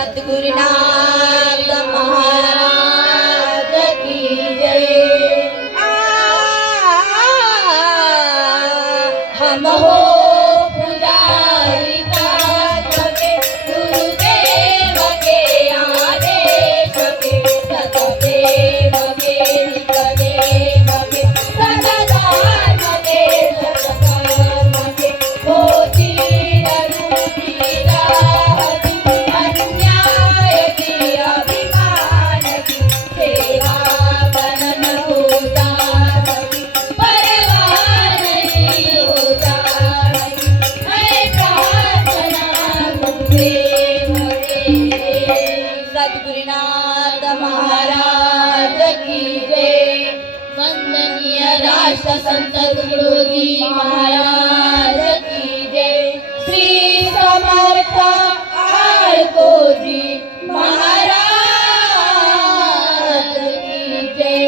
सद्गुरुनाथ महाराज की जय। हम हो पुजारी काज के गुरुदेव के आदेश के सतदेव के निकदेव के सदाचार के सत्कर्म के होती रूपी राहती अन्याय की अभिमान की सेवा बनन होता सकी परवाह नहीं होता है प्रार्थना गुरुदेव के। सद्गुरुनाथ महाराज की जय। वंदनीय राष्ट्र संत तुकडोजी महाराज की जय। श्री समर्थ आळकोजी महाराज की जय।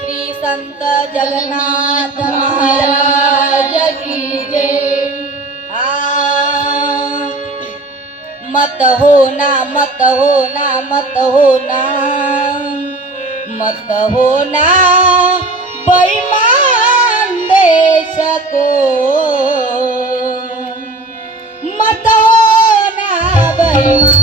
श्री संत जगन्नाथ महाराज की जय। मत हो ना मत हो ना मत हो ना मत हो ना बेईमान देश को मत हो ना बेईमान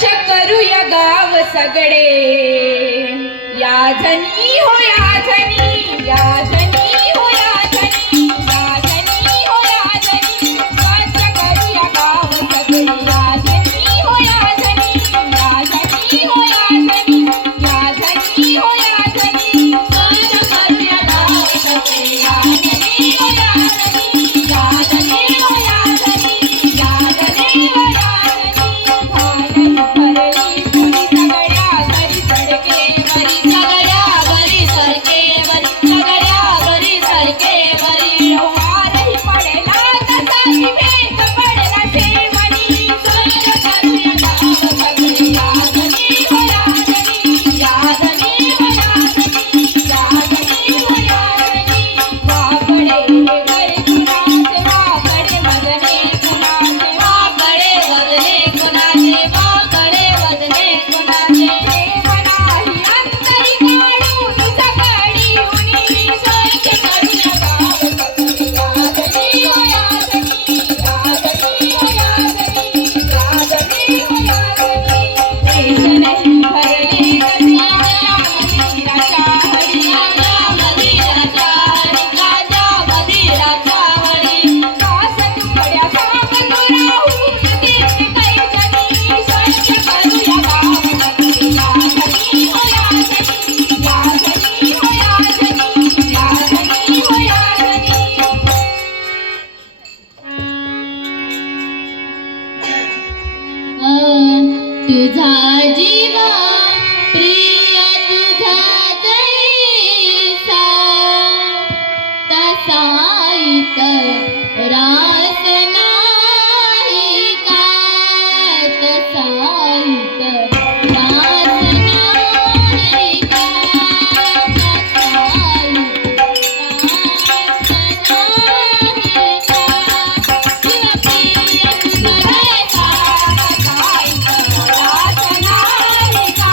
स्वच्छ करूया गाव सगळे या जनी हो या जनी या जनी हो या जनी या जनी हो या जनी स्वच्छ करूया गाव सगळे या जनी हो या जनी या जनी हो या जनी या जनी हो या जनी स्वच्छ करूया गाव सगळे या जनी हो या जनी या जनी हो या जनी या जनी हो या जनी भरली पुरी सगळ्या घरी सडके वरी सगळ्या घरी सरके वरी सगळ्या घरी सरके वरी वारही पडला तसा भेट पडला सेवनी स्वच्छ करूया गाव सगळे या जनी हो या जनी या जनी हो या जनी या जनी हो या जनी वाकडे घर कुणाचे वाकडे मजने कुणाचे वाकडे वदने कोणाचे वाकडे वदने कोणाचे देवनाही अंतरी काढून सकाळी उनी स्वच्छ करूया गाव सगळे या जनी हो या जनी या जनी हो या जनी या जनी हो या जनी देश नाही भरले रसिया मंदिराच्या हरी राजा मंदिराच्या हरी राजा मंदिराच्या हरी कास तुकड्या सांगतो राहून तीर्थ कैसनी स्वच्छ करूया गाव सगळे या जनी हो या जनी या जनी हो या जनी या जनी हो या जनी तुझा जीवा प्रिय तुझा जैसा तसा इतर रास नाही का तसा इतर रास नाही का तसा इतर रास नाही का जीवा प्रिय तुझा जैसा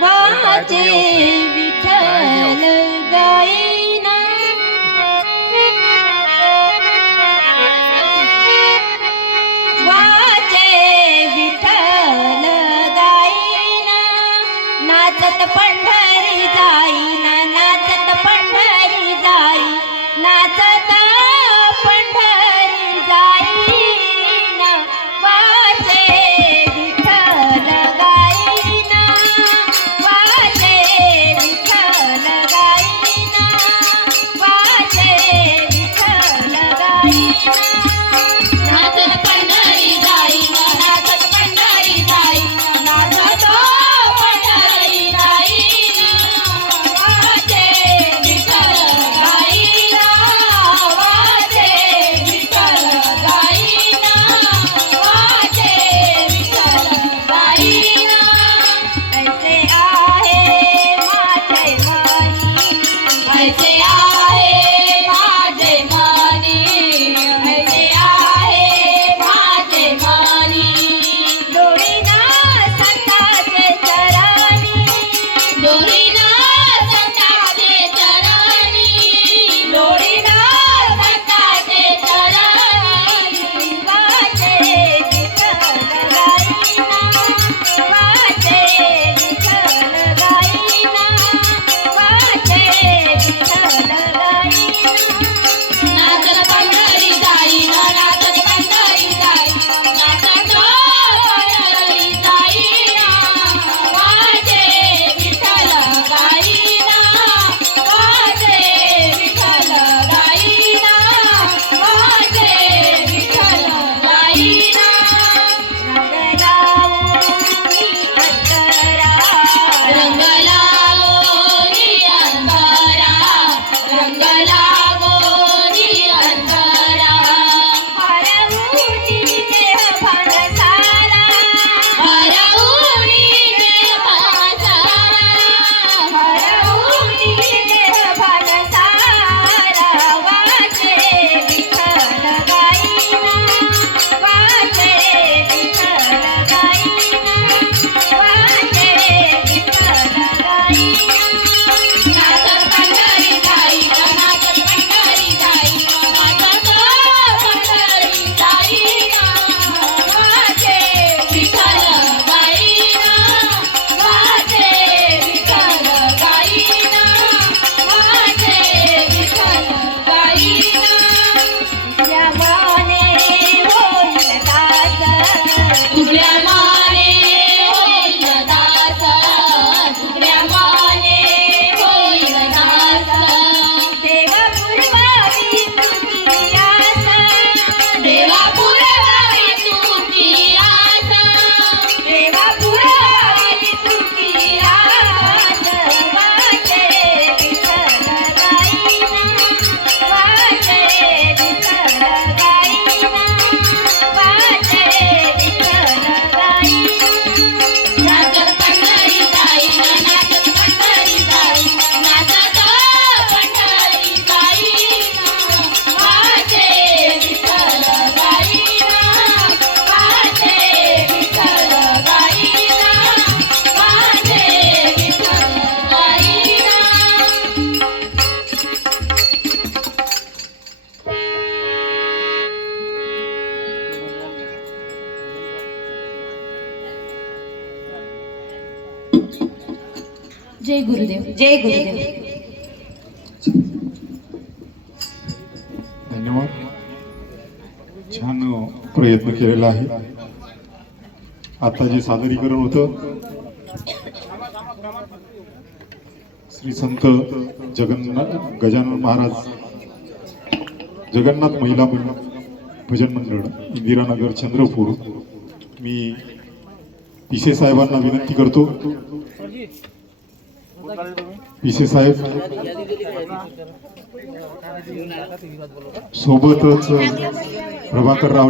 वाचे विठ्ठल गाईना वाचे विठ्ठल गाईना नाचत पंढरी जाईना नाचत पंढरी जाई नाचत पंढरी जाईना वाचे विठ्ठल गाईना वाचे विठ्ठल गाईना वाचे विठ्ठल गाईना नाचत पंढरी जाईना नाचत पंढरी जाईना नाचत पंढरी जाईना वाचे जय गुरुदेव. जय गुरुदेव. धन्यवाद. छान प्रयत्न केलेला आहे. आता जे सादरीकरण होतं श्री संत गजानन महाराज जगन्नाथ महिला भजन मंडळ इंदिरानगर चंद्रपूर. मी पिसे साहेबांना विनंती करतो. पिसे साहेब सोबतच प्रभाकर राव